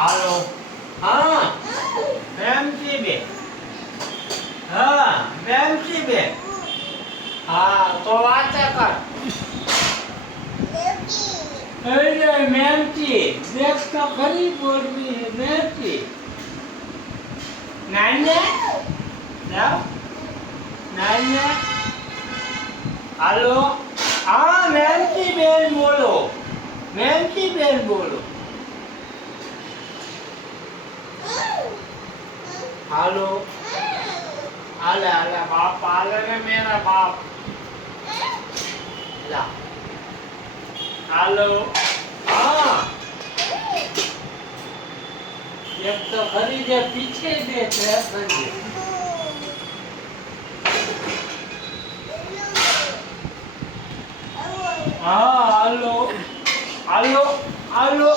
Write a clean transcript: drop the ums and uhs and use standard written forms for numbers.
હાલો हाँ प्रेमसी बे हाँ प्रेमसी बे हाँ तो वाचा कर अरे मेमची देख तो खरी बोल रही है मेमची नान्या जाओ नान्या हेलो हाँ मेमची बेन बोलो मेमची बेन बोलो हेलो आले आले बाप आले रे मेरा बाप ला हेलो हाँ एक तो खरीदे पीछे देखे खरीदे हाँ हेलो हेलो हेलो